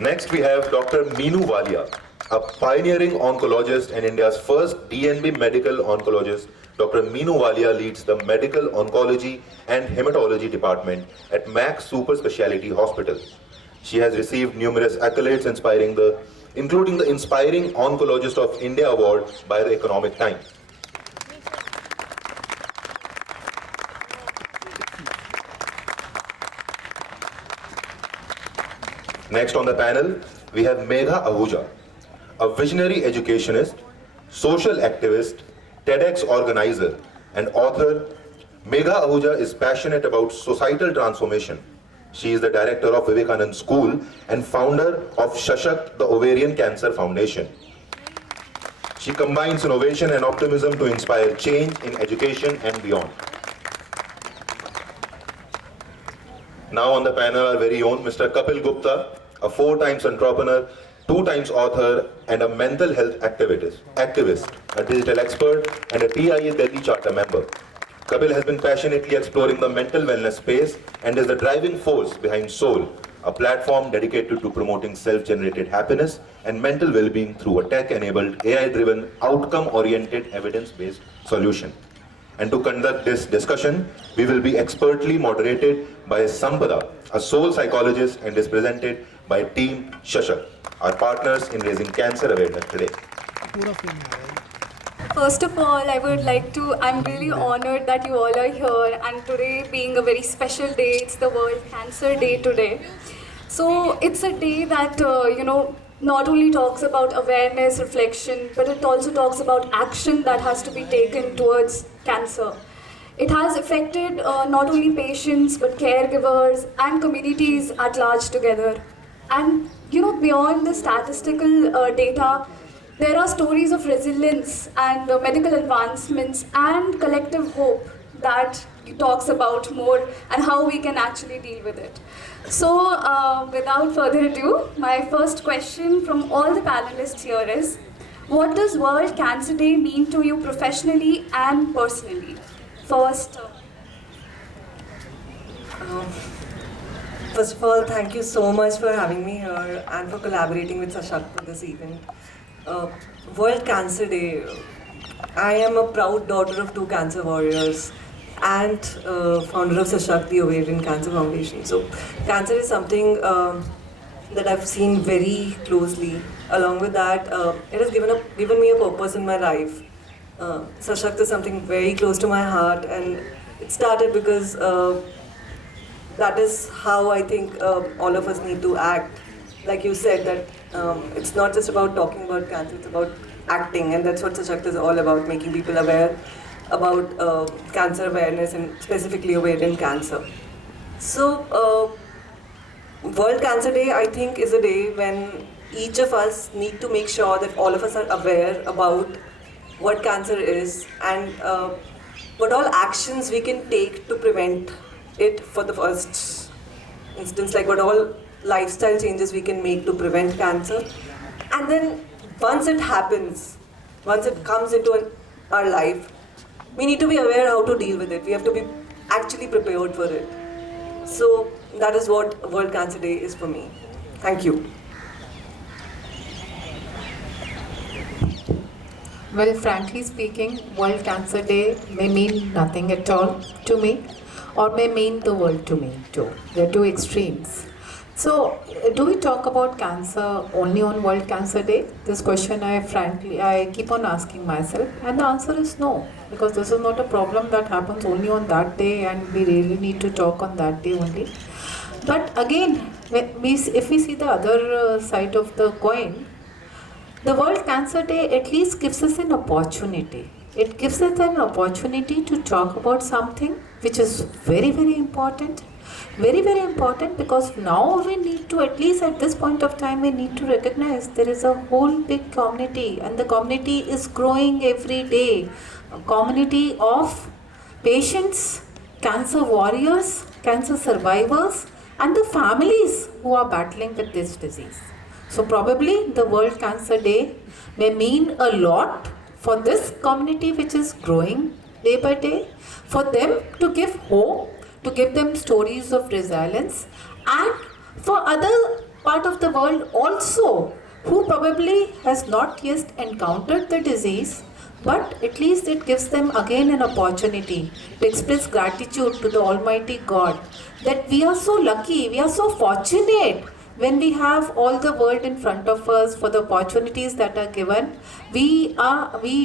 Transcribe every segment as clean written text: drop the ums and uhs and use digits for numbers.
Next, we have Dr. Meenu Walia, a pioneering oncologist and India's first DNB medical oncologist. Dr. Meenu Walia leads the Medical Oncology and Hematology Department at Max Super Speciality Hospital. She has received numerous accolades including the Inspiring Oncologist of India Award by the Economic Times. Next on the panel, we have Megha Ahuja, a visionary educationist, social activist, TEDx organizer, and author. Megha Ahuja is passionate about societal transformation. She is the director of Vivekanand School and founder of Shashakt, the Ovarian Cancer Foundation. She combines innovation and optimism to inspire change in education and beyond. Now on the panel, our very own Mr. Kapil Gupta, a 4-time entrepreneur, 2-time author, and a mental health activist, a digital expert, and a TIA Delhi Charter member. Kapil has been passionately exploring the mental wellness space and is the driving force behind Soul, a platform dedicated to promoting self-generated happiness and mental well-being through a tech-enabled, AI-driven, outcome-oriented, evidence-based solution. And to conduct this discussion, we will be expertly moderated by Sampada, a soul psychologist, and is presented by Team Shashak, our partners in raising cancer awareness today. First of all, I'm really honored that you all are here, and today being a very special day, it's the World Cancer Day today. So it's a day that, not only talks about awareness, reflection, but it also talks about action that has to be taken towards cancer. It has affected not only patients, but caregivers and communities at large together. And, beyond the statistical data, there are stories of resilience and medical advancements and collective hope that talks about more and how we can actually deal with it. So, without further ado, my first question from all the panelists here is, what does World Cancer Day mean to you professionally and personally? First of all, thank you so much for having me here and for collaborating with Sashak for this event. World Cancer Day. I am a proud daughter of 2 cancer warriors and founder of Shashakt, the Ovarian Cancer Foundation. So cancer is something that I've seen very closely. Along with that, it has given me a purpose in my life. Shashakt is something very close to my heart, and it started because that is how I think all of us need to act. Like you said, that it's not just about talking about cancer, it's about acting, and that's what Shashakt is all about, making people aware about cancer awareness and specifically ovarian cancer. So, World Cancer Day, I think, is a day when each of us need to make sure that all of us are aware about what cancer is and what all actions we can take to prevent it for the first instance, like what all lifestyle changes we can make to prevent cancer. And then once it happens, once it comes into our life, we need to be aware how to deal with it. We have to be actually prepared for it. So that is what World Cancer Day is for me. Thank you. Well, frankly speaking, World Cancer Day may mean nothing at all to me, or may mean the world to me too. There are 2 extremes. So, do we talk about cancer only on World Cancer Day? This question I keep on asking myself, and the answer is no, because this is not a problem that happens only on that day, and we really need to talk on that day only. But again, if we see the other side of the coin, the World Cancer Day at least gives us an opportunity. It gives us an opportunity to talk about something which is very, very important. Very, very important, because now we need to, at least at this point of time, we need to recognize there is a whole big community, and the community is growing every day. A community of patients, cancer warriors, cancer survivors, and the families who are battling with this disease. So probably the World Cancer Day may mean a lot for this community which is growing day by day, for them to give hope, to give them stories of resilience, and for other part of the world also who probably has not yet encountered the disease, but at least it gives them again an opportunity to express gratitude to the Almighty God that we are so lucky, we are so fortunate when we have all the world in front of us for the opportunities that are given. We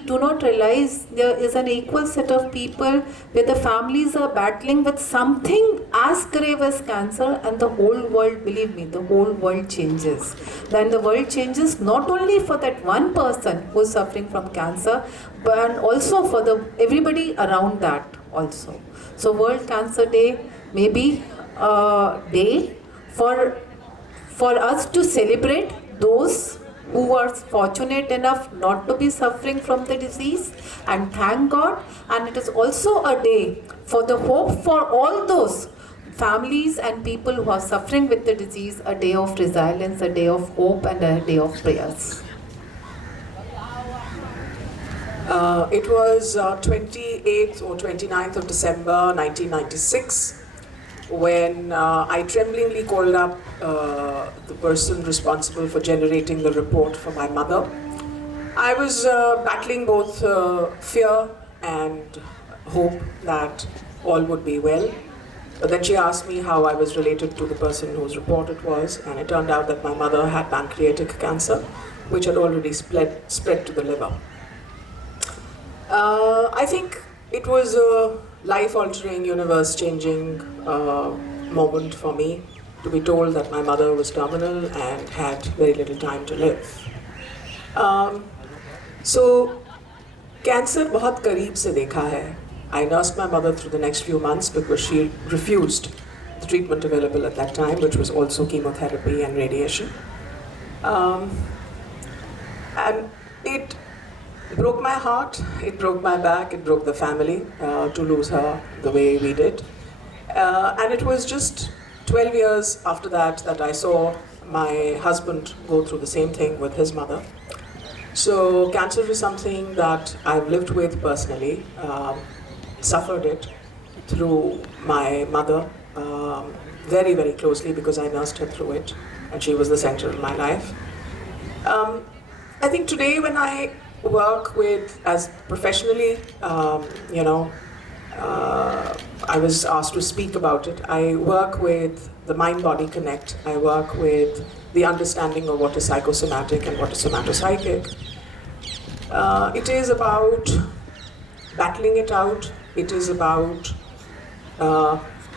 do not realize there is an equal set of people where the families are battling with something as grave as cancer, and the whole world, believe me, the whole world changes. Then the world changes not only for that one person who is suffering from cancer, but also for the everybody around that also. So World Cancer Day may be a day for us to celebrate those who are fortunate enough not to be suffering from the disease and thank God. And it is also a day for the hope for all those families and people who are suffering with the disease, a day of resilience, a day of hope, and a day of prayers. It was 28th or 29th of December 1996 when I tremblingly called up the person responsible for generating the report for my mother. I was battling both fear and hope that all would be well. But then she asked me how I was related to the person whose report it was, and it turned out that my mother had pancreatic cancer, which had already spread to the liver. I think it was a life-altering, universe-changing moment for me to be told that my mother was terminal and had very little time to live. So, cancer बहुत करीब से देखा है. I nursed my mother through the next few months because she refused the treatment available at that time, which was also chemotherapy and radiation. And it broke my heart, it broke my back, it broke the family to lose her the way we did. And it was just 12 years after that that I saw my husband go through the same thing with his mother. So cancer is something that I've lived with personally, suffered it through my mother very, very closely because I nursed her through it and she was the center of my life. I think today when I work with, as professionally, I was asked to speak about it. I work with the mind-body connect. I work with the understanding of what is psychosomatic and what is somatopsychic. It is about battling it out. It is about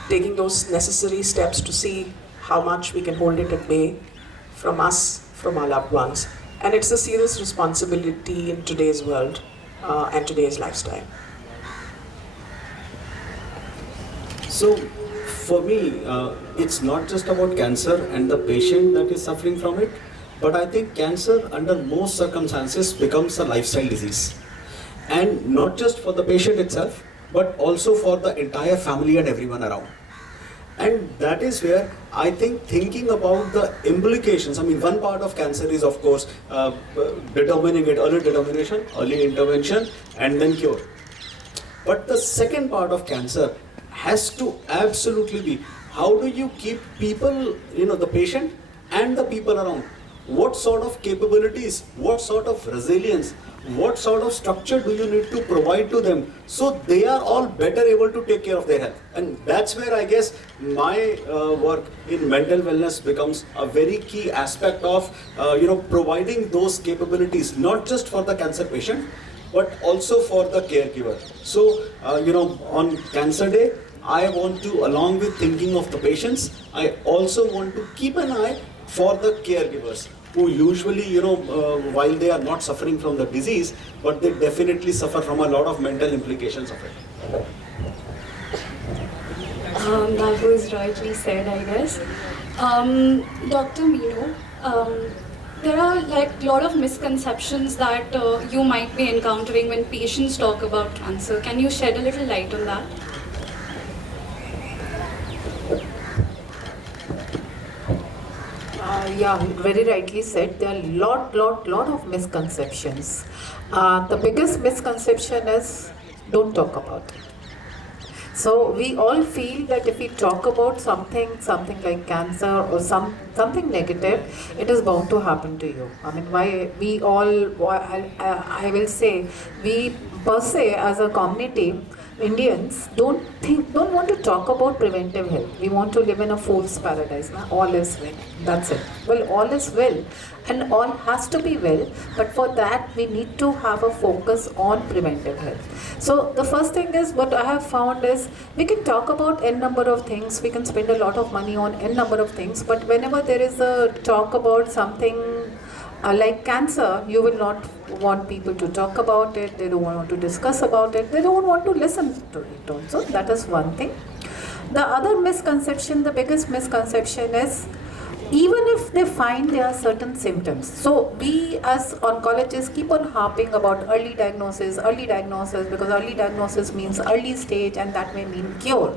taking those necessary steps to see how much we can hold it at bay from us, from our loved ones. And it's a serious responsibility in today's world and today's lifestyle. So, for me, it's not just about cancer and the patient that is suffering from it, but I think cancer under most circumstances becomes a lifestyle disease. And not just for the patient itself, but also for the entire family and everyone around. And that is where I think thinking about the implications, I mean, one part of cancer is of course determining it, early determination, early intervention, and then cure. But the second part of cancer has to absolutely be, how do you keep people, the patient and the people around? What sort of capabilities, what sort of resilience, what sort of structure do you need to provide to them so they are all better able to take care of their health? And that's where I guess my work in mental wellness becomes a very key aspect of providing those capabilities, not just for the cancer patient, but also for the caregiver. So, on Cancer Day, I want to, along with thinking of the patients, I also want to keep an eye for the caregivers, who usually, while they are not suffering from the disease, but they definitely suffer from a lot of mental implications of it. That was rightly said, I guess. Dr. Meenu, there are like a lot of misconceptions that you might be encountering when patients talk about cancer. Can you shed a little light on that? Yeah, very rightly said. There are lot of misconceptions. The biggest misconception is don't talk about it. So we all feel that if we talk about something like cancer or something negative, it is bound to happen to you. I mean, why we all, I will say, we per se as a community, Indians don't want to talk about preventive health. We want to live in a fool's paradise. Na? All is well. That's it. Well, all is well, and all has to be well. But for that, we need to have a focus on preventive health. So the first thing is what I have found is we can talk about n number of things. We can spend a lot of money on n number of things. But whenever there is a talk about something like cancer, you will not want people to talk about it, they don't want to discuss about it, they don't want to listen to it also. That is one thing. The other misconception, the biggest misconception is even if they find there are certain symptoms. So we as oncologists keep on harping about early diagnosis because early diagnosis means early stage and that may mean cure.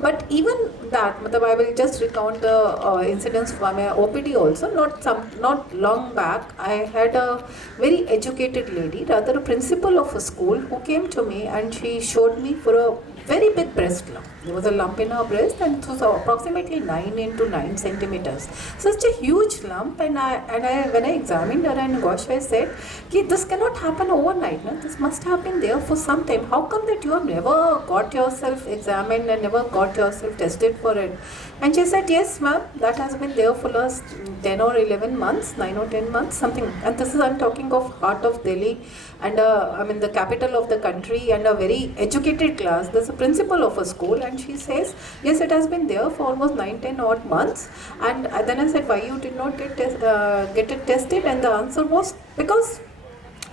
But even that, I will just recount the incidents from my OPD also. Not long back, I had a very educated lady, rather a principal of a school, who came to me and she showed me for a very big breast lump. There was a lump in her breast and it was approximately 9 into 9 centimeters. Such a huge lump, and when I examined her and gosh, I said, this cannot happen overnight. No? This must have been there for some time. How come that you have never got yourself examined and never got yourself tested for it? And she said, yes ma'am, that has been there for last 10 or 11 months, 9 or 10 months, something. And this is, I'm talking of heart of Delhi and the capital of the country and a very educated class. There's a principal of a school and she says, yes, it has been there for almost 9-10 odd months. And then I said, why you did not get it tested? And the answer was, because,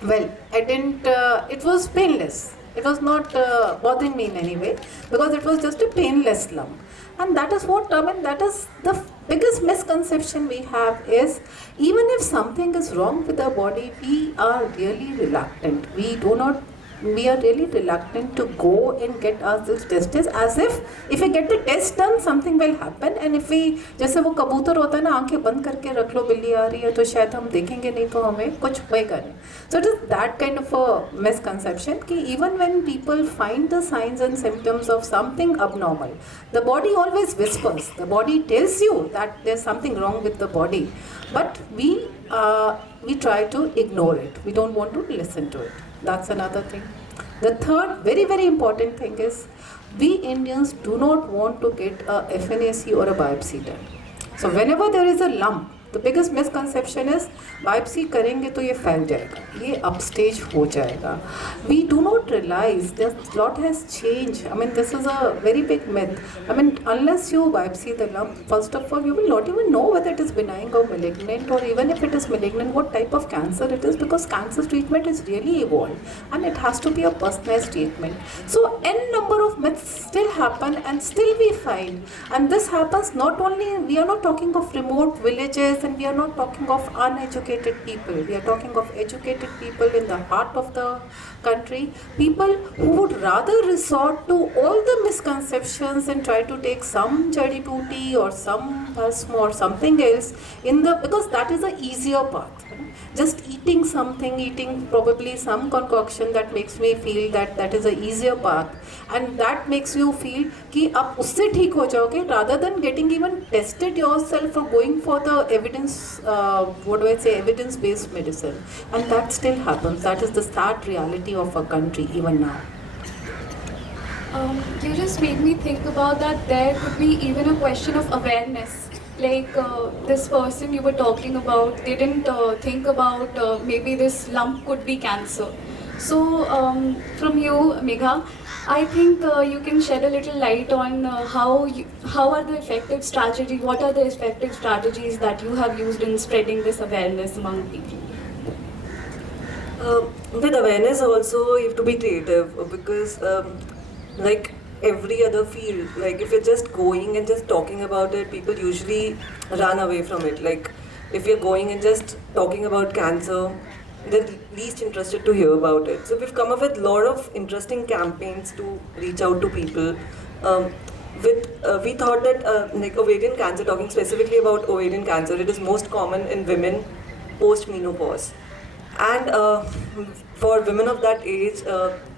well, I didn't, it was painless. It was not bothering me in any way because it was just a painless lump. And that is what, that is the biggest misconception we have is, even if something is wrong with our body, we are really reluctant. We are really reluctant to go and get ourselves tested, as if we get the test done, something will happen. And if we, जैसे वो कबूतर होता है ना, आंखें बंद करके रख लो, बिल्ली आ रही है तो शायद हम देखेंगे नहीं तो हमें कुछ होएगा नहीं. So it is that kind of a misconception कि even when people find the signs and symptoms of something abnormal, the body always whispers. The body tells you that there's something wrong with the body, but we try to ignore it. We don't want to listen to it. That's another thing. The third very, very important thing is, we Indians do not want to get a FNAC or a biopsy done. So whenever there is a lump, the biggest misconception is, biopsy करेंगे तो ये फैल जाएगा, ये upstage हो जाएगा. We do not realize that lot has changed. This is a very big myth. Unless you biopsy the lump, first of all, you will not even know whether it is benign or malignant, or even if it is malignant, what type of cancer it is, because cancer treatment is really evolved and it has to be a personalized treatment. So n number of myths still happen and still we find. And this happens not only, we are not talking of remote villages, and we are not talking of uneducated people. We are talking of educated people in the heart of the country. People who would rather resort to all the misconceptions and try to take some jari booty or some bhasma or something else because that is the easier path. Just eating something, eating probably some concoction that makes me feel that is a easier path, and that makes you feel कि आप उससे ठीक हो जाओगे, rather than getting even tested yourself or going for the evidence, evidence-based medicine. And that still happens. That is the sad reality of our country even now. You just made me think about that there could be even a question of awareness. Like this person you were talking about, they didn't think about maybe this lump could be cancer. So from you, Megha, I think you can shed a little light on how are the effective strategies, what are the effective strategies that you have used in spreading this awareness among people? With awareness also, you have to be creative, because like every other field, like if you're just going and just talking about it, people usually run away from it. Like if you're going and just talking about cancer, they're least interested to hear about it. So we've come up with a lot of interesting campaigns to reach out to people. We thought that like ovarian cancer, talking specifically about ovarian cancer, it is most common in women post-menopause. And for women of that age,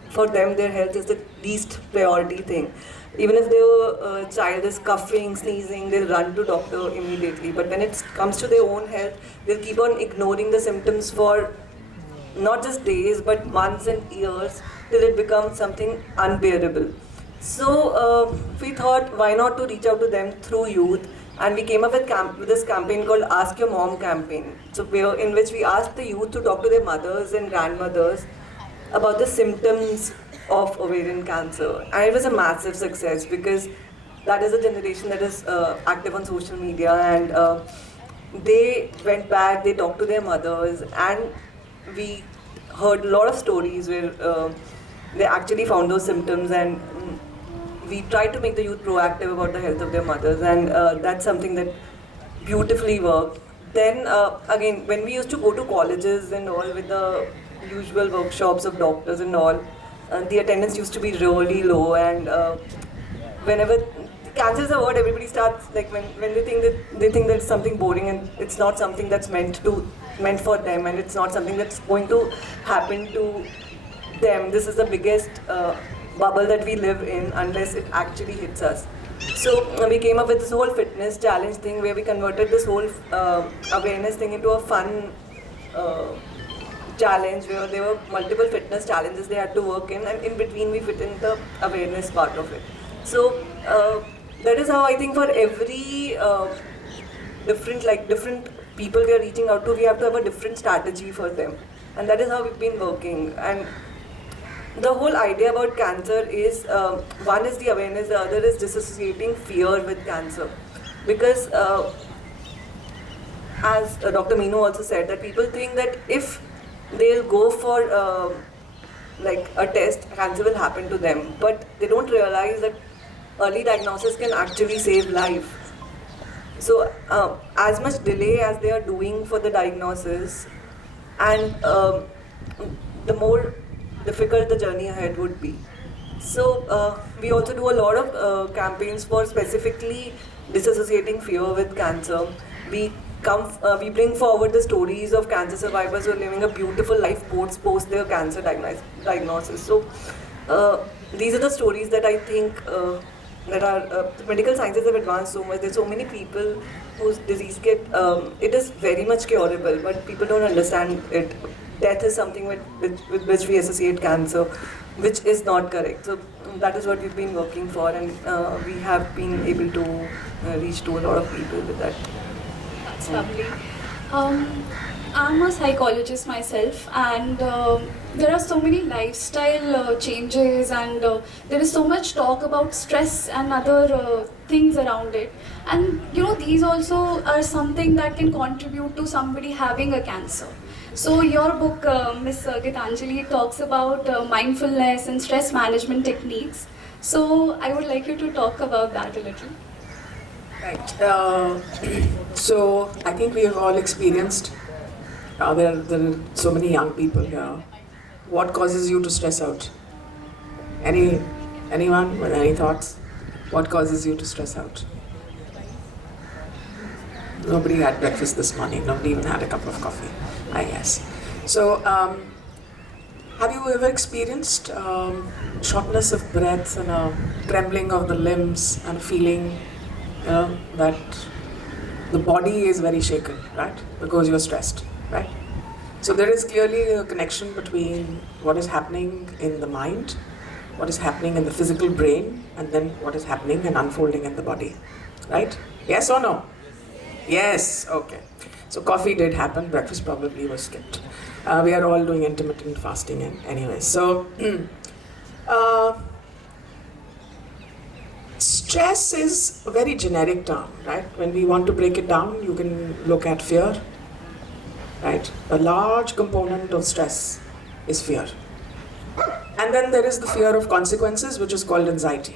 for them their health is the least priority thing. Even if their child is coughing, sneezing, they'll run to doctor immediately. But when it comes to their own health, they'll keep on ignoring the symptoms for not just days, but months and years, till it becomes something unbearable. So we thought, why not to reach out to them through youth, and we came up with this campaign called Ask Your Mom campaign. So in which we asked the youth to talk to their mothers and grandmothers about the symptoms of ovarian cancer, and it was a massive success because that is a generation that is active on social media, and they went back, they talked to their mothers, and we heard a lot of stories where they actually found those symptoms, and we tried to make the youth proactive about the health of their mothers, and that's something that beautifully worked. Then again, when we used to go to colleges and all with the usual workshops of doctors and all, the attendance used to be really low, and whenever cancer is a word, everybody starts like when they think that it's something boring and it's not something that's meant for them, and it's not something that's going to happen to them. This is the biggest bubble that we live in unless it actually hits us. So we came up with this whole fitness challenge thing where we converted this whole awareness thing into a fun challenge where there were multiple fitness challenges they had to work in, and in between we fit in the awareness part of it. So that is how I think for every different people we are reaching out to, we have to have a different strategy for them, and that is how we've been working. And the whole idea about cancer is one is the awareness, the other is disassociating fear with cancer, because as Dr. Meenu also said, that people think that if they'll go for like a test, cancer will happen to them, but they don't realize that early diagnosis can actually save life. So as much delay as they are doing for the diagnosis, and the more difficult the journey ahead would be. So we also do a lot of campaigns for specifically disassociating fear with cancer. We bring forward the stories of cancer survivors who are living a beautiful life post their cancer diagnosis. So these are the stories that I think that are medical sciences have advanced so much. There's so many people whose disease it is very much curable, but people don't understand it. Death is something with which we associate cancer, which is not correct. So that is what we've been working for, and we have been able to reach to a lot of people with that. That's lovely. I'm a psychologist myself, and there are so many lifestyle changes, and there is so much talk about stress and other things around it. And these also are something that can contribute to somebody having a cancer. So your book, Ms. Geetanjali, talks about mindfulness and stress management techniques. So I would like you to talk about that a little. Right. So I think we have all experienced, there are so many young people here. What causes you to stress out? Anyone with any thoughts? What causes you to stress out? Nobody had breakfast this morning. Nobody even had a cup of coffee, I guess. So, have you ever experienced shortness of breath and a trembling of the limbs and feeling that the body is very shaken, right? Because you're stressed, right? So there is clearly a connection between what is happening in the mind, what is happening in the physical brain, and then what is happening and unfolding in the body, right? Yes or no? Yes, okay. So coffee did happen, breakfast probably was skipped. We are all doing intermittent fasting anyway. So, stress is a very generic term, right? When we want to break it down, you can look at fear, right? A large component of stress is fear. And then there is the fear of consequences, which is called anxiety,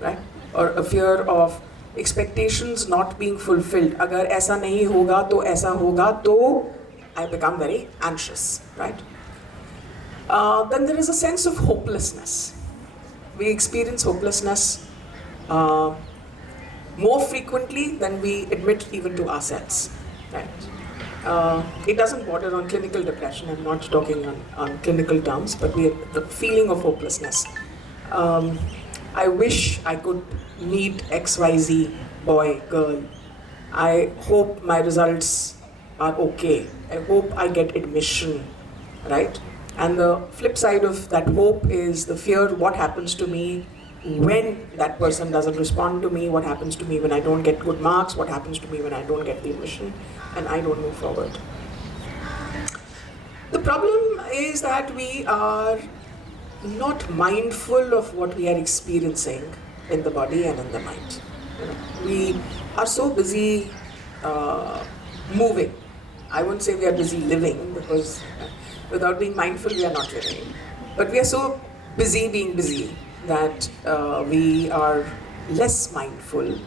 right? Or a fear of expectations not being fulfilled. Agar aisa nahi hoga to aisa hoga to I become very anxious, right? Then there is a sense of hopelessness. We experience hopelessness more frequently than we admit even to ourselves, right? It doesn't border on clinical depression. I'm not talking on clinical terms, but the feeling of hopelessness. I wish I could meet XYZ boy, girl. I hope my results are okay. I hope I get admission, right? And the flip side of that hope is the fear, what happens to me when that person doesn't respond to me, what happens to me when I don't get good marks, what happens to me when I don't get the admission and I don't move forward. The problem is that we are not mindful of what we are experiencing in the body and in the mind. You know, we are so busy moving. I wouldn't say we are busy living, because without being mindful we are not living. But we are so busy being busy that we are less mindful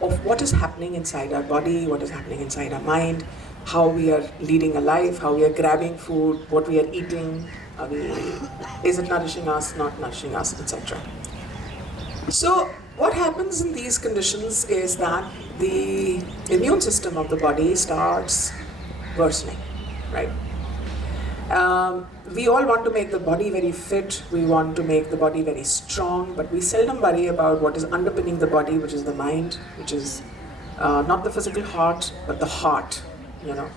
of what is happening inside our body, what is happening inside our mind, how we are leading a life, how we are grabbing food, what we are eating, is it nourishing us, not nourishing us, etc. So what happens in these conditions is that the immune system of the body starts worsening, right? We all want to make the body very fit, we want to make the body very strong, but we seldom worry about what is underpinning the body, which is the mind, which is not the physical heart, but the heart, you know,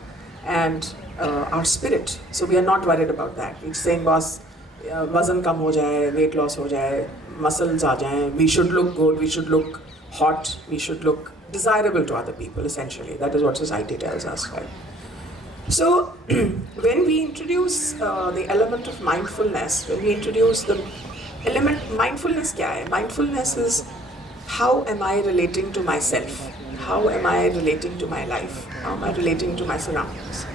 and our spirit. So we are not worried about that. We're saying, boss, वजन कम हो जाए, weight loss हो जाए, muscles आ जाएं, we should look good, we should look hot, we should look desirable to other people, essentially. That is what society tells us, right? So, when we introduce the element of mindfulness, when we introduce the element, mindfulness क्या है? Mindfulness is how am I relating to myself? How am I relating to my life? How am I relating to my surroundings?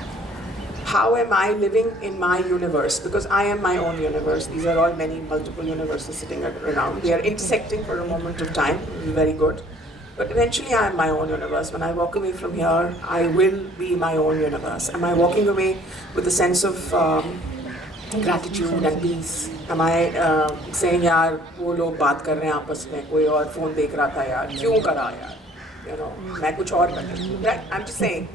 How am I living in my universe? Because I am my own universe. These are all many multiple universes sitting around. We are intersecting for a moment of time, very good. But eventually I am my own universe. When I walk away from here, I will be my own universe. Am I walking away with a sense of gratitude and peace? Am I saying, यार वो लोग बात कर रहे हैं आपस में, कोई और phone देख रहा था यार, क्यों करा यार? You know, मैं कुछ और कर right? I'm just saying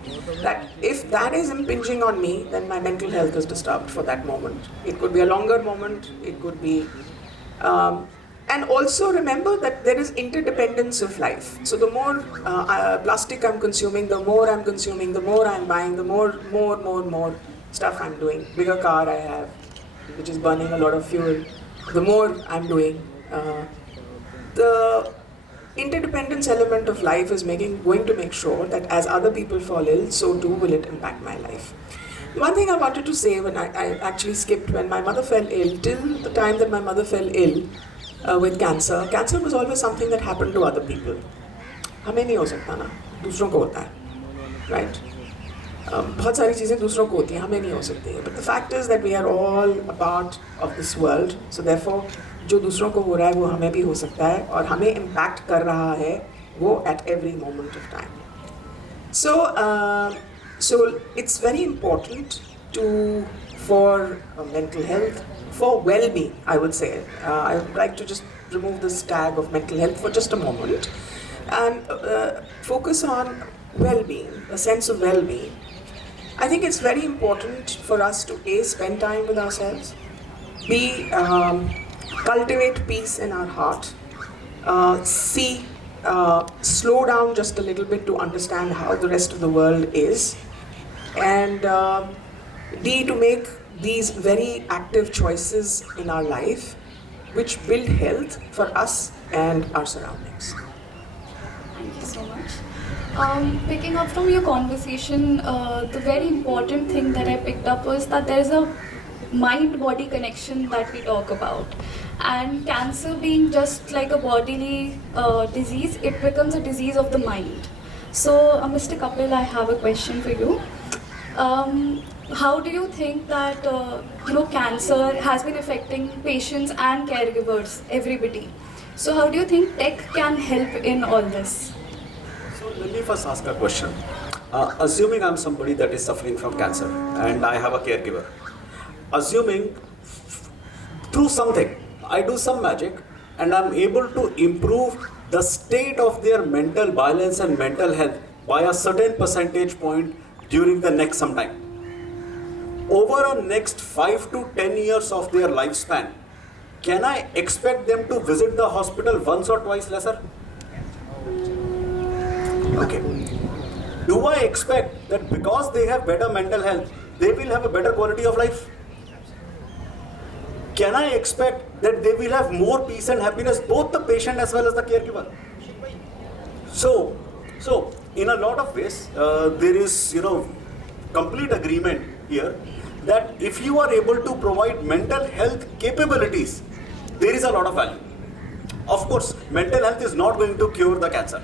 that if that is impinging on me, then my mental health is disturbed for that moment. It could be a longer moment. It could be, and also remember that there is interdependence of life. So the more plastic I'm consuming, the more I'm consuming, the more I'm buying, the more stuff I'm doing. Bigger car I have, which is burning a lot of fuel. The more I'm doing, the interdependence element of life is going to make sure that as other people fall ill, so too will it impact my life. One thing I wanted to say, when I actually skipped, when my mother fell ill, till the time that my mother fell ill with cancer, cancer was always something that happened to other people. हमें नहीं हो सकता ना, दूसरों को होता है, right? बहुत सारी चीज़ें दूसरों को होती हैं, हमें नहीं हो सकती है. But the fact is that we are all a part of this world, so therefore जो दूसरों को हो रहा है वो हमें भी हो सकता है और हमें इम्पैक्ट कर रहा है वो at every moment of time. So it's very important for mental health, for well-being, I would say. I would like to just remove this tag of mental health for just a moment and focus on well-being, a sense of well-being. I think it's very important for us to A, spend time with ourselves, B, cultivate peace in our heart, C, slow down just a little bit to understand how the rest of the world is, and D, to make these very active choices in our life which build health for us and our surroundings. Thank you so much. Picking up from your conversation, the very important thing that I picked up was that there is a mind-body connection that we talk about. And cancer being just like a bodily disease, it becomes a disease of the mind. So, Mr. Kapil, I have a question for you. How do you think that cancer has been affecting patients and caregivers, everybody? So how do you think tech can help in all this? So let me first ask a question. Assuming I'm somebody that is suffering from cancer and I have a caregiver, assuming through something, I do some magic and I'm able to improve the state of their mental balance and mental health by a certain percentage point during the next some time. Over a next 5 to 10 years of their lifespan, can I expect them to visit the hospital once or twice lesser? Okay. Do I expect that because they have better mental health, they will have a better quality of life? Can I expect that they will have more peace and happiness, both the patient as well as the caregiver? So in a lot of ways, there is, complete agreement here that if you are able to provide mental health capabilities, there is a lot of value. Of course, mental health is not going to cure the cancer.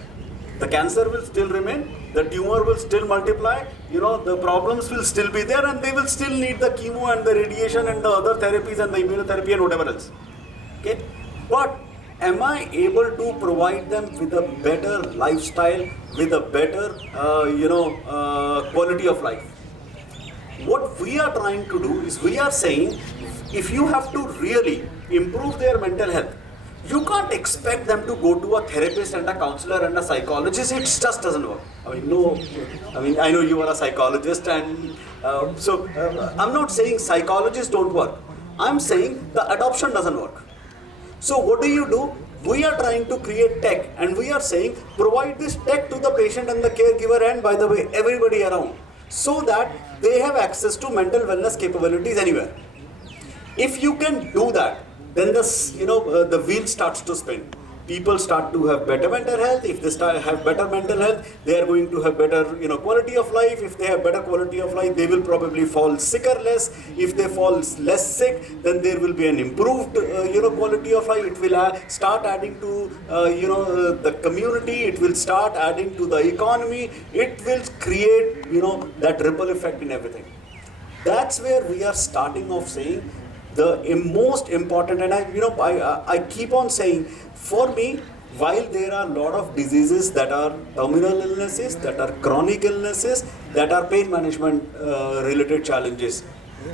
The cancer will still remain, the tumor will still multiply, the problems will still be there, and they will still need the chemo and the radiation and the other therapies and the immunotherapy and whatever else. Okay? But am I able to provide them with a better lifestyle, with a better, quality of life? What we are trying to do is we are saying, if you have to really improve their mental health, you can't expect them to go to a therapist and a counselor and a psychologist. It just doesn't work. I know you are a psychologist, and I'm not saying psychologists don't work. I'm saying the adoption doesn't work. So what do? We are trying to create tech, and we are saying provide this tech to the patient and the caregiver, and by the way, everybody around, so that they have access to mental wellness capabilities anywhere. If you can do that, then the wheel starts to spin. People start to have better mental health. If they have better mental health, they are going to have better quality of life. If they have better quality of life, they will probably fall sicker less. If they fall less sick, then there will be an improved quality of life. It will start adding to the community. It will start adding to the economy. It will create that ripple effect in everything. That's where we are starting off saying the most important, and I keep on saying, for me, while there are a lot of diseases that are terminal illnesses, that are chronic illnesses, that are pain management related challenges,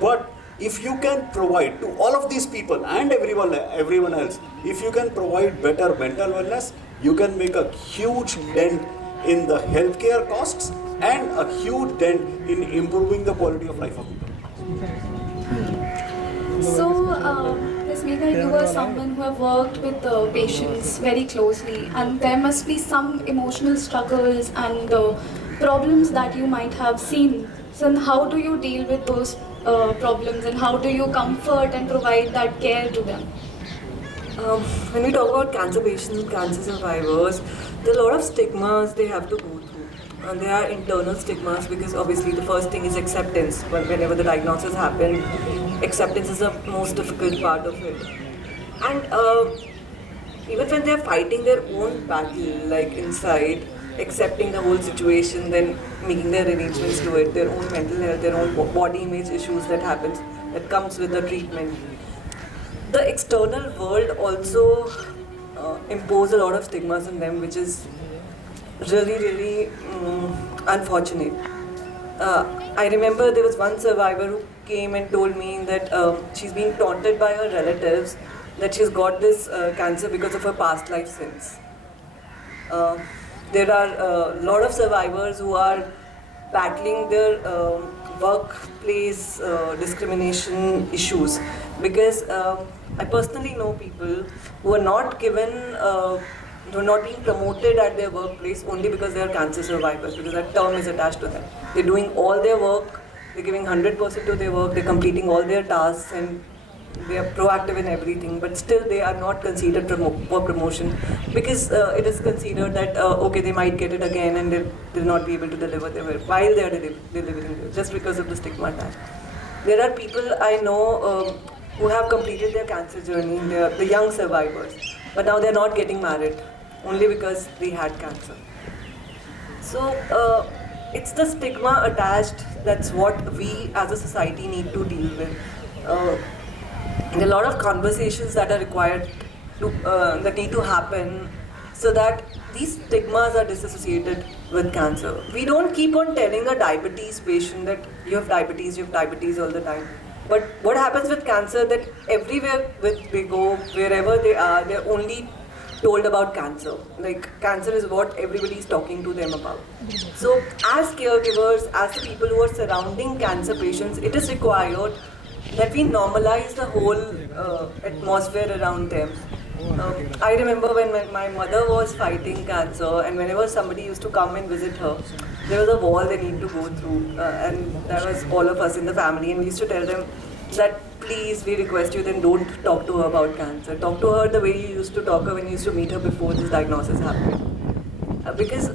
but if you can provide to all of these people and everyone else, if you can provide better mental wellness, you can make a huge dent in the healthcare costs and a huge dent in improving the quality of life of people. So, Ms. Megha, you are someone who have worked with patients very closely, and there must be some emotional struggles and problems that you might have seen. So, how do you deal with those problems, and how do you comfort and provide that care to them? When we talk about cancer patients and cancer survivors, there are a lot of stigmas they have to go through. And there are internal stigmas because obviously the first thing is acceptance. Whenever the diagnosis happens, acceptance is the most difficult part of it. And even when they're fighting their own battle, like inside, accepting the whole situation, then making their arrangements to it, their own mental health, their own body image issues that comes with the treatment. The external world also impose a lot of stigmas on them, which is really unfortunate. I remember there was one survivor who came and told me that she's being taunted by her relatives that she's got this cancer because of her past life sins. There are a lot of survivors who are battling their workplace discrimination issues because I personally know people who are not given who are not being promoted at their workplace only because they are cancer survivors, because that term is attached to them. They're doing all their work, they're giving 100% to their work, they're completing all their tasks, and they are proactive in everything, but still they are not considered for promotion because it is considered that okay, they might get it again and they'll not be able to deliver their work while they are delivering it, just because of the stigma attached. There are people I know who have completed their cancer journey, they are the young survivors, but now they're not getting married only because they had cancer. So it's the stigma attached, that's what we as a society need to deal with. There are a lot of conversations that are required that need to happen so that these stigmas are disassociated with cancer. We don't keep on telling a diabetes patient that you have diabetes all the time. But what happens with cancer, that everywhere they go, wherever they are, they're only told about cancer. Like, cancer is what everybody is talking to them about. So as caregivers, as the people who are surrounding cancer patients, it is required that we normalize the whole atmosphere around them. I remember when my mother was fighting cancer, and whenever somebody used to come and visit her, there was a wall they need to go through, and that was all of us in the family, and we used to tell them that please, we request you, then don't talk to her about cancer. Talk to her the way you used to talk to her when you used to meet her before this diagnosis happened. Because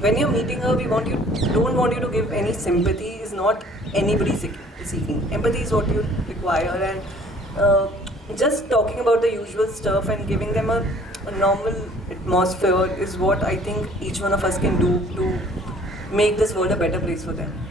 when you're meeting her, don't want you to give any sympathy. Is not anybody seeking. Empathy is what you require, and just talking about the usual stuff and giving them a normal atmosphere is what I think each one of us can do to make this world a better place for them.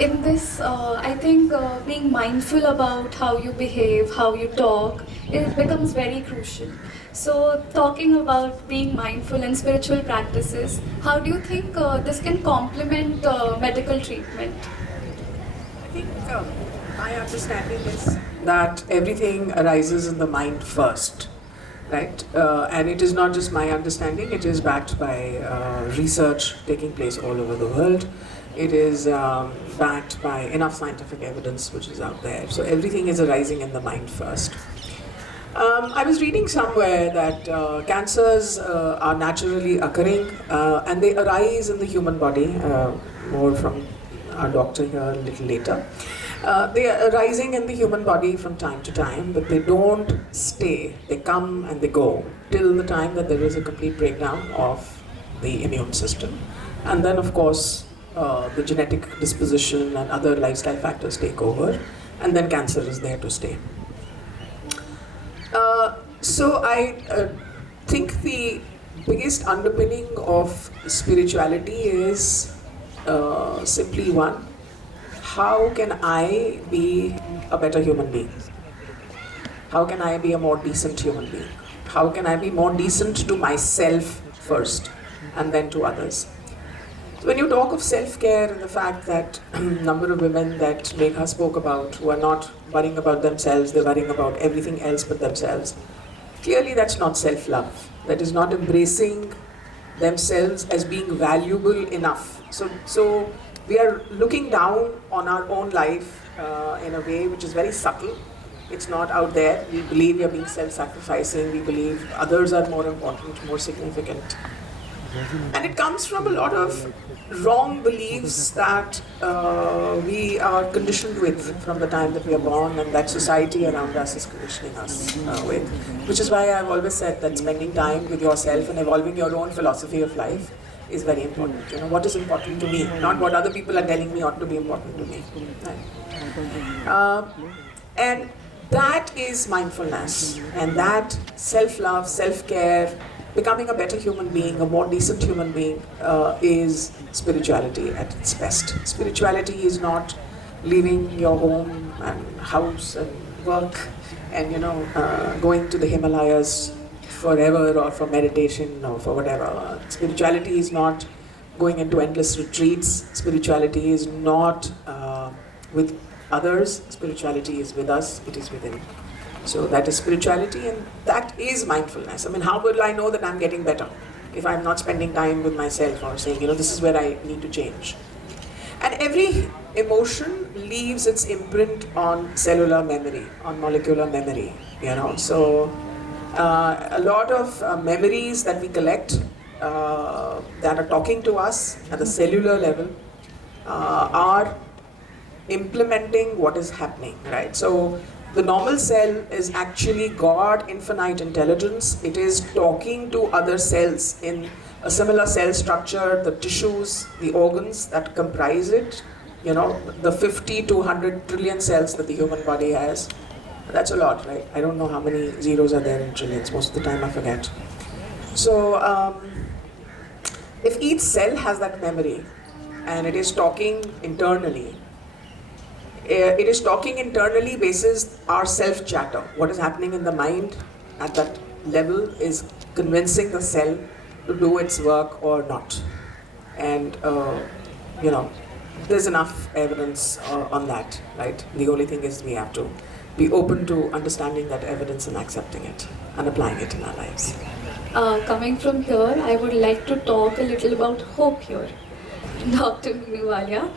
In this, I think being mindful about how you behave, how you talk, it becomes very crucial. So, talking about being mindful and spiritual practices, how do you think this can complement medical treatment? I think my understanding is that everything arises in the mind first, right? And it is not just my understanding, it is backed by research taking place all over the world. It is backed by enough scientific evidence which is out there. So everything is arising in the mind first. I was reading somewhere that cancers are naturally occurring and they arise in the human body, more from our doctor here a little later. They are arising in the human body from time to time, but they don't stay. They come and they go till the time that there is a complete breakdown of the immune system. And then, of course, the genetic disposition and other lifestyle factors take over, and then cancer is there to stay. So I think the biggest underpinning of spirituality is simply one: how can I be a better human being? How can I be a more decent human being? How can I be more decent to myself first and then to others? So when you talk of self-care and the fact that number of women that Megha spoke about who are not worrying about themselves, they're worrying about everything else but themselves, clearly that's not self-love. That is not embracing themselves as being valuable enough. So we are looking down on our own life in a way which is very subtle. It's not out there. We believe we are being self-sacrificing. We believe others are more important, more significant. And it comes from a lot of wrong beliefs that we are conditioned with from the time that we are born, and that society around us is conditioning us with. Which is why I've always said that spending time with yourself and evolving your own philosophy of life is very important. You know, what is important to me, not what other people are telling me ought to be important to me. Right? And that is mindfulness, and that self-love, self-care, becoming a better human being, a more decent human being, is spirituality at its best. Spirituality is not leaving your home and house and work and going to the Himalayas forever or for meditation or for whatever. Spirituality is not going into endless retreats. Spirituality is not with others. Spirituality is with us. It is within. So that is spirituality, and that is mindfulness. I mean, how will I know that I'm getting better if I'm not spending time with myself or saying, this is where I need to change? And every emotion leaves its imprint on cellular memory, on molecular memory, So a lot of memories that we collect that are talking to us at the cellular level are implementing what is happening, right? So the normal cell is actually God, infinite intelligence. It is talking to other cells in a similar cell structure, the tissues, the organs that comprise it, the 50 to 100 trillion cells that the human body has. That's a lot, right? I don't know how many zeros are there in trillions. Most of the time I forget. So if each cell has that memory and it is talking internally, it is talking internally basis our self-chatter. What is happening in the mind at that level is convincing the cell to do its work or not. And, there's enough evidence on that, right? The only thing is we have to be open to understanding that evidence and accepting it and applying it in our lives. Coming from here, I would like to talk a little about hope here. Dr. Meenu Walia.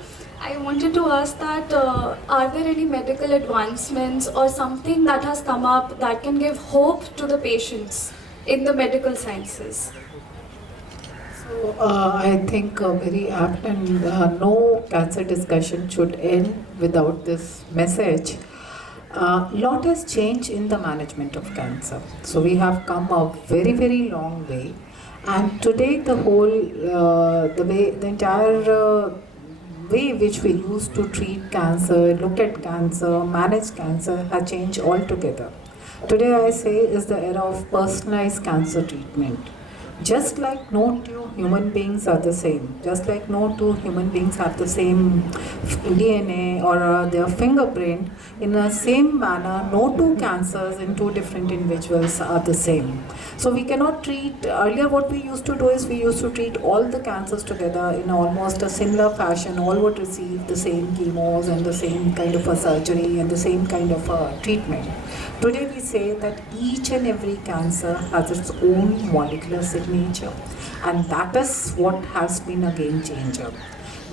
I wanted to ask that are there any medical advancements or something that has come up that can give hope to the patients in the medical sciences? So I think very apt, and no cancer discussion should end without this message. Lot has changed in the management of cancer. So we have come a very, very long way, and today the whole the entire way which we used to treat cancer, look at cancer, manage cancer has changed altogether. Today I say is the era of personalized cancer treatment. Just like no two human beings are the same, just like no two human beings have the same DNA or their fingerprint, in the same manner, no two cancers in two different individuals are the same. So we cannot treat, earlier what we used to do is we used to treat all the cancers together in almost a similar fashion, all would receive the same chemos and the same kind of a surgery and the same kind of a treatment. Today we say that each and every cancer has its own molecular signature, and that is what has been a game changer.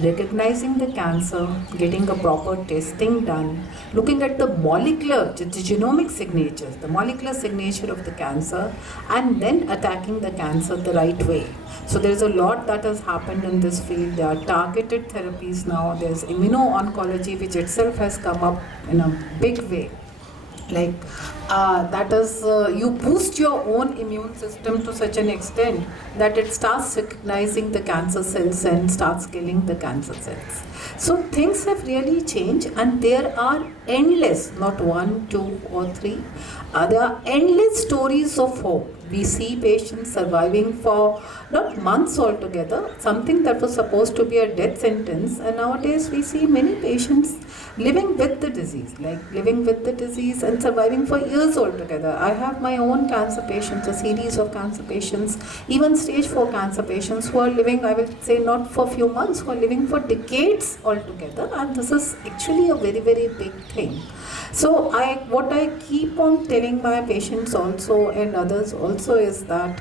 Recognizing the cancer, getting a proper testing done, looking at the molecular, the genomic signatures, the molecular signature of the cancer, and then attacking the cancer the right way. So there is a lot that has happened in this field. There are targeted therapies now. There's immuno-oncology, which itself has come up in a big way. Like that is you boost your own immune system to such an extent that it starts recognizing the cancer cells and starts killing the cancer cells. So things have really changed, and there are endless, not one, two or three, there are endless stories of hope. We see patients surviving for not months altogether, something that was supposed to be a death sentence, and nowadays we see many patients living with the disease, like living with the disease and surviving for years altogether. I have my own cancer patients, a series of cancer patients, even stage 4 cancer patients who are living, I will say, not for a few months, who are living for decades altogether, and this is actually a very, very big thing. So what I keep on telling my patients also and others also is that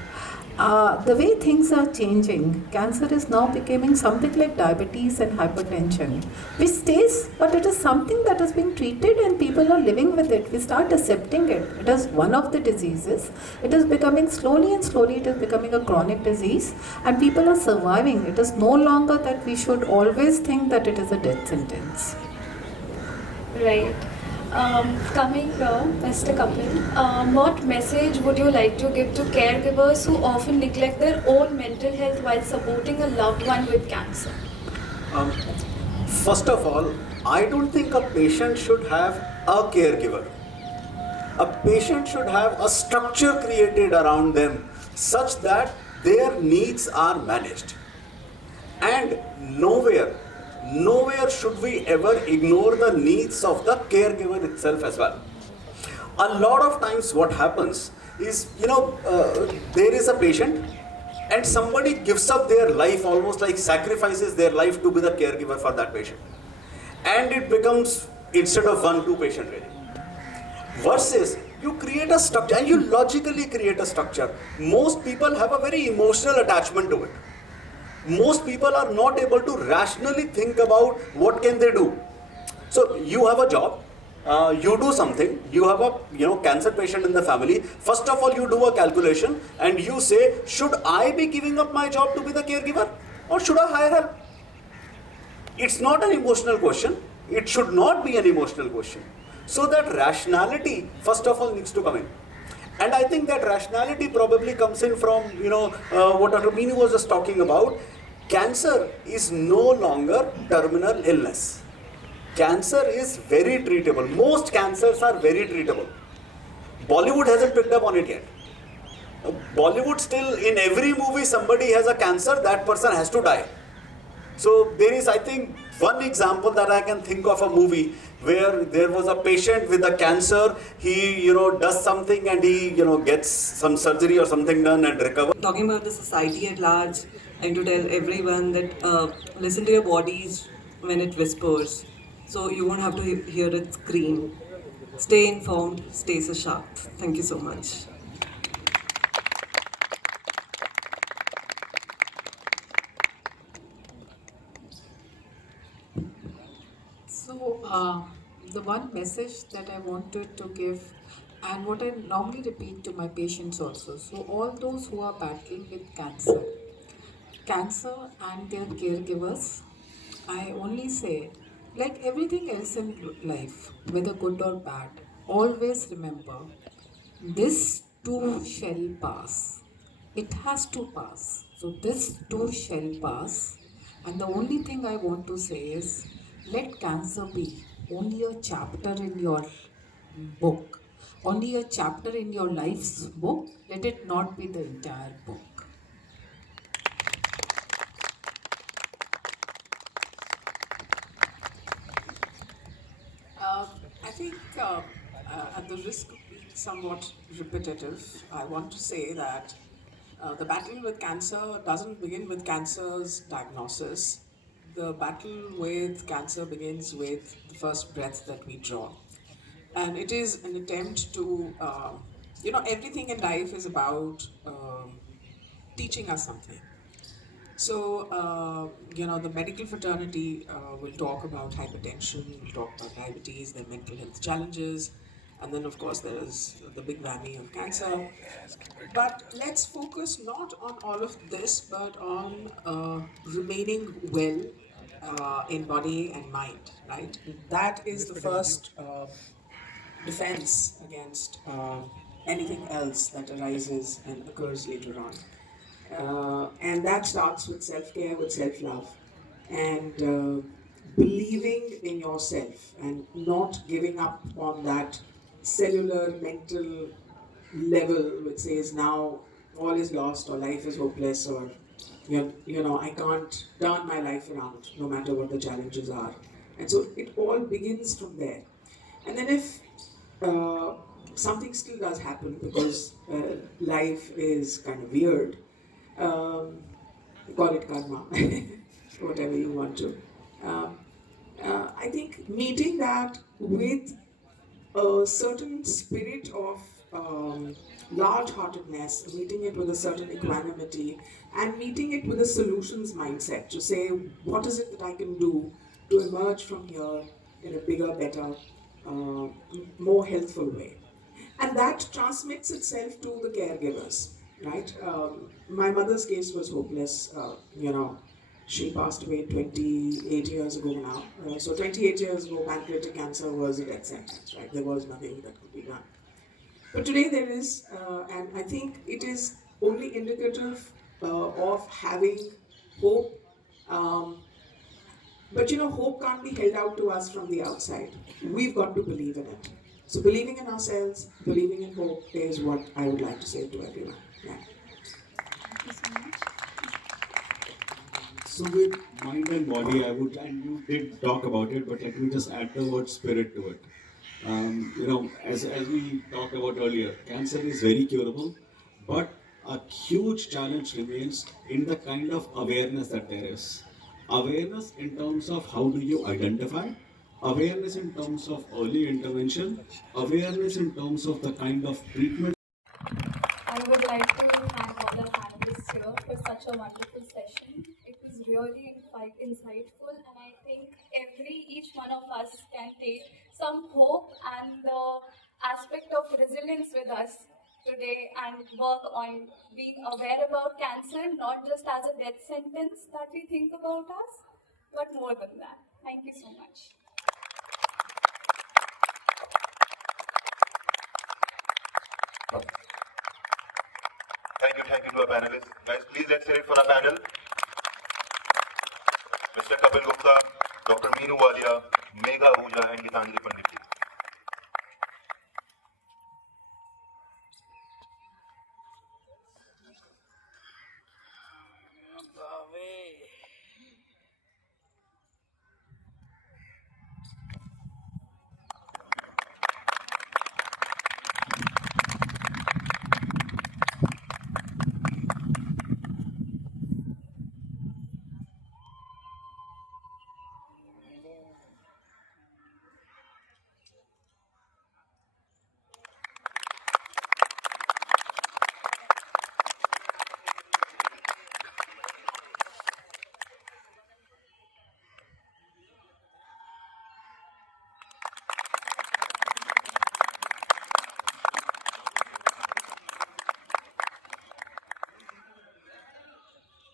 the way things are changing, cancer is now becoming something like diabetes and hypertension, which stays, but it is something that is being treated and people are living with it. We start accepting it. It is one of the diseases. It is becoming slowly and slowly, it is becoming a chronic disease, and people are surviving. It is no longer that we should always think that it is a death sentence. Right. Coming here, Mr. Kapil, what message would you like to give to caregivers who often neglect their own mental health while supporting a loved one with cancer? First of all, I don't think a patient should have a caregiver. A patient should have a structure created around them such that their needs are managed. And nowhere should we ever ignore the needs of the caregiver itself as well. A lot of times what happens is, there is a patient and somebody gives up their life, almost like sacrifices their life to be the caregiver for that patient. And it becomes, instead of one, two patient really. Versus, you create a structure and you logically create a structure. Most people have a very emotional attachment to it. Most people are not able to rationally think about what can they do. So you have a job, you do something, you have a cancer patient in the family. First of all, you do a calculation and you say, should I be giving up my job to be the caregiver or should I hire help? It's not an emotional question. It should not be an emotional question. So that rationality, first of all, needs to come in. And I think that rationality probably comes in from, what Dr. Meenu was just talking about. Cancer is no longer terminal illness. Cancer is very treatable. Most cancers are very treatable. Bollywood hasn't picked up on it yet. Bollywood still, in every movie somebody has a cancer, that person has to die. So there is, I think, one example that I can think of a movie where there was a patient with a cancer. He, does something and he, gets some surgery or something done and recovers. Talking about the society at large, and to tell everyone that listen to your bodies when it whispers, so you won't have to hear it scream. Stay informed, stay so sharp. Thank you so much. The one message that I wanted to give, and what I normally repeat to my patients also. So, all those who are battling with cancer and their caregivers, I only say, like everything else in life, whether good or bad, always remember this too shall pass. It has to pass. So, this too shall pass. And the only thing I want to say is let cancer be only a chapter in your book, only a chapter in your life's book. Let it not be the entire book. I think, at the risk of being somewhat repetitive, I want to say that the battle with cancer doesn't begin with cancer's diagnosis. The battle with cancer begins with the first breath that we draw. And it is an attempt to, everything in life is about teaching us something. So, the medical fraternity will talk about hypertension, will talk about diabetes, their mental health challenges, and then, of course, there is the big whammy of cancer. But let's focus not on all of this, but on remaining well in body and mind, right? That is the first defense against anything else that arises and occurs later on. And that starts with self care, with self love, and believing in yourself and not giving up on that cellular mental level which says now all is lost or life is hopeless or I can't turn my life around no matter what the challenges are. And so it all begins from there. And then if uh, something still does happen because life is kind of weird, um, call it karma, whatever you want to. Um, I think meeting that with a certain spirit of large-heartedness, meeting it with a certain equanimity, and meeting it with a solutions mindset to say, what is it that I can do to emerge from here in a bigger, better, more healthful way? And that transmits itself to the caregivers, right? My mother's case was hopeless. She passed away 28 years ago now. So 28 years ago, pancreatic cancer was a death sentence, right? There was nothing that could be done. But today there is, and I think it is only indicative of having hope. But hope can't be held out to us from the outside. We've got to believe in it. So believing in ourselves, believing in hope is what I would like to say to everyone. Yeah. Thank you so much. So with mind and body, I would, and you did talk about it, but let me just add the word spirit to it. As we talked about earlier, cancer is very curable, but a huge challenge remains in the kind of awareness that there is. Awareness in terms of how do you identify, awareness in terms of early intervention, awareness in terms of the kind of treatment. I would like to thank all the panelists here for such a wonderful session. It was really insightful, and I think each one of us can take some hope and the aspect of resilience with us today and work on being aware about cancer, not just as a death sentence that we think about us, but more than that. Thank you so much. Thank you to our panelists. Guys, please let's hear it for our panel. Mr. Kapil Gupta, Dr. Meenu Walia, Megha Ahuja and Geetanjali Pandit.